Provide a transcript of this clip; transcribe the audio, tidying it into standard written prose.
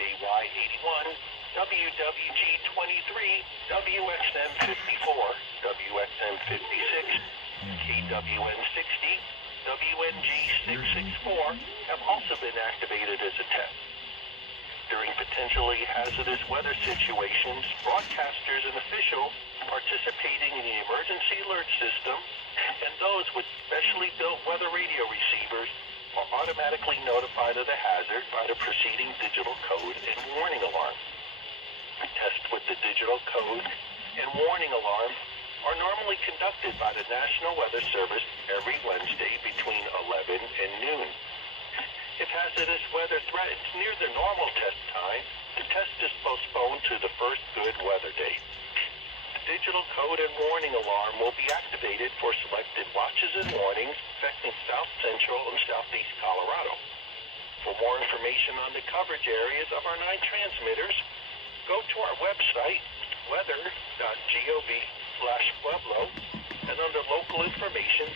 WJY81, WWG23, WXM54, WXM56, KWN60, WNG664 have also been activated as a test. During potentially hazardous weather situations, broadcasters and officials participating in the emergency alert system and those with specially built weather radio receivers are automatically notified of the hazard by the preceding digital code and warning alarm. Tests with the digital code and warning alarm are normally conducted by the National Weather Service every Wednesday between 11 and noon. If hazardous weather threatens near the normal test time, the test is postponed to the first good weather date. The digital code and warning alarm will be activated for selected watches and warnings affecting South Central and Southeast Colorado. For more information on the coverage areas of our 9 transmitters, go to our website, weather.gov/Pueblo, and under local information,